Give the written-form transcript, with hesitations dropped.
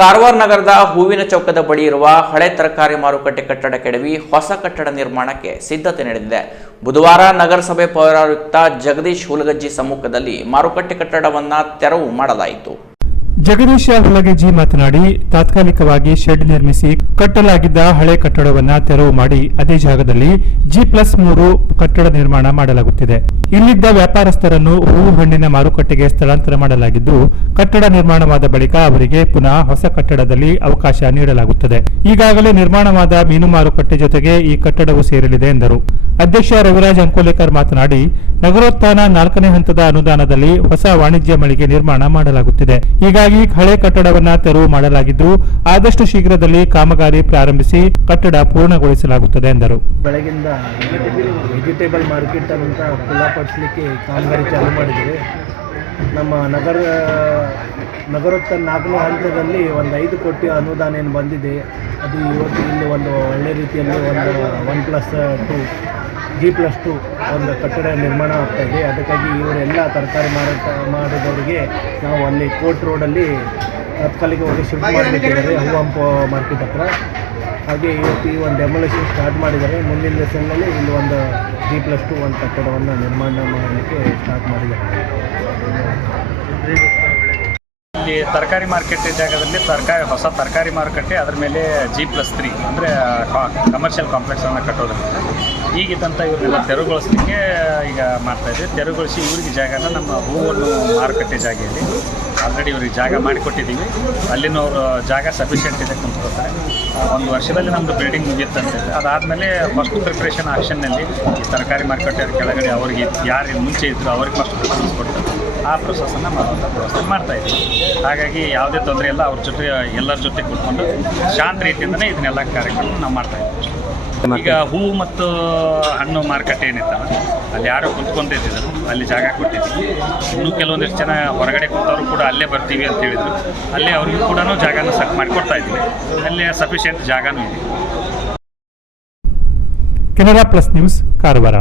ಕಾರವಾರ ನಗರದ ಹೂವಿನ ಚೌಕದ ಬಳಿ ಇರುವ ಹಳೆ ತರಕಾರಿ ಮಾರುಕಟ್ಟೆ ಕಟ್ಟಡ ಕೆಡವಿ ಹೊಸ ಕಟ್ಟಡ ನಿರ್ಮಾಣಕ್ಕೆ ಸಿದ್ಧತೆ ನಡೆದಿದೆ. ಬುಧವಾರ ನಗರಸಭೆ ಪೌರಾಯುಕ್ತ ಜಗದೀಶ್ ಹುಲಗಜ್ಜಿ ಸಮ್ಮುಖದಲ್ಲಿ ಮಾರುಕಟ್ಟೆ ಕಟ್ಟಡವನ್ನು ತೆರವು ಮಾಡಲಾಯಿತು. ಜಗದೀಶ ಹುಲಗಜ್ಜಿ ಮಾತನಾಡಿ, ತಾತ್ಕಾಲಿಕವಾಗಿ ಶೆಡ್ ನಿರ್ಮಿಸಿ ಕಟ್ಟಲಾಗಿದ್ದ ಹಳೆ ಕಟ್ಟಡವನ್ನು ತೆರವು ಮಾಡಿ ಅದೇ ಜಾಗದಲ್ಲಿ G+3 ಕಟ್ಟಡ ನಿರ್ಮಾಣ ಮಾಡಲಾಗುತ್ತಿದೆ. ಇಲ್ಲಿದ್ದ ವ್ಯಾಪಾರಸ್ಥರನ್ನು ಹೂವು ಹಣ್ಣಿನ ಮಾರುಕಟ್ಟೆಗೆ ಸ್ಥಳಾಂತರ ಮಾಡಲಾಗಿದ್ದು, ಕಟ್ಟಡ ನಿರ್ಮಾಣವಾದ ಬಳಿಕ ಅವರಿಗೆ ಪುನಃ ಹೊಸ ಕಟ್ಟಡದಲ್ಲಿ ಅವಕಾಶ ನೀಡಲಾಗುತ್ತದೆ. ಈಗಾಗಲೇ ನಿರ್ಮಾಣವಾದ ಮೀನು ಮಾರುಕಟ್ಟೆ ಜೊತೆಗೆ ಈ ಕಟ್ಟಡವು ಸೇರಲಿದೆ ಎಂದರು. ಅಧ್ಯಕ್ಷ ರವಿರಾಜ್ ಅಂಕೋಲೇಕರ್ ಮಾತನಾಡಿ, ನಗರೋತ್ಥಾನ 4ನೇ ಹಂತದ ಅನುದಾನದಲ್ಲಿ ಹೊಸ ವಾಣಿಜ್ಯ ಮಳಿಗೆ ನಿರ್ಮಾಣ ಮಾಡಲಾಗುತ್ತಿದೆ. ಹೀಗಾಗಿ ಹಳೆ ಕಟ್ಟಡವನ್ನು ತೆರವು ಮಾಡಲಾಗಿದ್ದು, ಆದಷ್ಟು ಶೀಘ್ರದಲ್ಲಿ ಕಾಮಗಾರಿ ಪ್ರಾರಂಭಿಸಿ ಕಟ್ಟಡ ಪೂರ್ಣಗೊಳಿಸಲಾಗುತ್ತದೆ ಎಂದರು. ಬೆಳಗಿಂದ ವೆಜಿಟೇಬಲ್ ಮಾರ್ಕೆಟ್ ಅಂತ ಖುಲ್ಲಾಪಡಿಸಲಿಕ್ಕೆ ಕಾಮಗಾರಿ ಚಾಲೂ ಮಾಡಿದರೆ, ನಮ್ಮ ನಗರೋತ್ಥಾನ 4ನೇ ಹಂತದಲ್ಲಿ ಒಂದು 5 ಕೋಟಿ ಅನುದಾನ ಏನು ಬಂದಿದೆ, ಅದು ಇವತ್ತು ಇಲ್ಲಿ ಒಂದು ಒಳ್ಳೆ ರೀತಿಯಲ್ಲಿ ಒಂದು 1+2 G+2 ಒಂದು ಕಟ್ಟಡ ನಿರ್ಮಾಣ ಆಗ್ತಾಯಿದೆ. ಅದಕ್ಕಾಗಿ ಇವರೆಲ್ಲ ತರಕಾರಿ ಮಾಡಿದವರಿಗೆ ನಾವು ಅಲ್ಲಿ ಕೋರ್ಟ್ ರೋಡಲ್ಲಿ ತಾತ್ಕಾಲಿಕವಾಗಿ ಶಿಫ್ಟ್ ಮಾಡಬೇಕಿದ್ದಾರೆ, ಹೂವಂಪ ಮಾರ್ಕೆಟ್ ಹತ್ರ. ಹಾಗೆ ಇವತ್ತು ಈ ಒಂದು ಡೆಮೊಲೇಷನ್ ಸ್ಟಾರ್ಟ್ ಮಾಡಿದ್ದಾರೆ. ಮುಂದಿನ ದಿವಸಗಳಲ್ಲಿ ಇಲ್ಲಿ ಒಂದು G+2 ಒಂದು ಕಟ್ಟಡವನ್ನು ನಿರ್ಮಾಣ ಮಾಡಲಿಕ್ಕೆ ಸ್ಟಾರ್ಟ್ ಮಾಡಿದ್ದಾರೆ. ಇಲ್ಲಿ ತರಕಾರಿ ಮಾರ್ಕೆಟ್ ಜಾಗದಲ್ಲಿ ಹೊಸ ತರಕಾರಿ ಮಾರುಕಟ್ಟೆ, ಅದರ ಮೇಲೆ G+3 ಅಂದರೆ ಕಮರ್ಷಿಯಲ್ ಕಾಂಪ್ಲೆಕ್ಸನ್ನು ಕಟ್ಟೋದ್ರಿಂದ ಈಗಿದ್ದಂಥ ಇವ್ರನ್ನೆಲ್ಲ ತೆರವುಗೊಳಿಸಲಿಕ್ಕೆ ಈಗ ಮಾಡ್ತಾಯಿದ್ದೀವಿ. ತೆರವುಗೊಳಿಸಿ ಇವ್ರಿಗೆ ಜಾಗನ ನಮ್ಮ ಹೂವನ್ನು ಮಾರುಕಟ್ಟೆ ಜಾಗೆಯಲ್ಲಿ ಆಲ್ರೆಡಿ ಇವ್ರಿಗೆ ಜಾಗ ಮಾಡಿಕೊಟ್ಟಿದ್ದೀವಿ. ಅಲ್ಲಿನ ಅವರು ಜಾಗ ಸಫಿಷಿಯೆಂಟ್ ಇದೆ ಕುಂತ್ಕೋತಾರೆ. 1 ವರ್ಷದಲ್ಲಿ ನಮ್ಮದು ಬಿಲ್ಡಿಂಗ್ ಮುಗಿಯುತ್ತಂತೆ. ಅದಾದಮೇಲೆ ಫಸ್ಟ್ ಪ್ರಿಪ್ರೇಷನ್ ಆಕ್ಷನ್ನಲ್ಲಿ ಈ ತರಕಾರಿ ಮಾರುಕಟ್ಟೆ ಕೆಳಗಡೆ ಅವ್ರಿಗೆ ಯಾರು ಮುಂಚೆ ಇದ್ದರು ಅವ್ರಿಗೆ ಫಸ್ಟ್ ಪ್ರಿಫರೆನ್ಸ್ ಕೊಡ್ತಾರೆ. ಆ ಪ್ರೊಸೆಸನ್ನು ಮಾಡುವಂಥ ವ್ಯವಸ್ಥೆ ಮಾಡ್ತಾಯಿದ್ದೀವಿ. ಹಾಗಾಗಿ ಯಾವುದೇ ತೊಂದರೆ ಇಲ್ಲ. ಅವ್ರ ಜೊತೆ ಎಲ್ಲರ ಜೊತೆ ಕೂತ್ಕೊಂಡು ಶಾಂತ ರೀತಿಯಿಂದಲೇ ಇದನ್ನೆಲ್ಲ ಕಾರ್ಯಕ್ರಮ ನಾವು ಮಾಡ್ತಾಯಿದ್ದೀವಿ. ಈಗ ಹೂವು ಮತ್ತು ಹಣ್ಣು ಮಾರುಕಟ್ಟೆ ಏನಿತ್ತಲ್ಲ, ಅಲ್ಲಿ ಯಾರೋ ಕುಂತ್ಕೊಂಡಿದ್ದರು, ಅಲ್ಲಿ ಜಾಗ ಕೊಟ್ಟಿದ್ವಿ. ಇನ್ನೂ ಕೆಲವೊಂದಿಷ್ಟು ಜನ ಹೊರಗಡೆ ಕೂತವರು ಕೂಡ ಅಲ್ಲೇ ಬರ್ತೀವಿ ಅಂತ ಹೇಳಿದರು. ಅಲ್ಲೇ ಅವ್ರಿಗೂ ಕೂಡ ಜಾಗನ ಸೆಟ್ ಮಾಡಿ ಕೊಡ್ತಾ ಇದ್ದೀವಿ. ಅಲ್ಲೇ ಸಫಿಷಿಯೆಂಟ್ ಜಾಗನೂ ಇದೆ. Canara plus news, Karwar.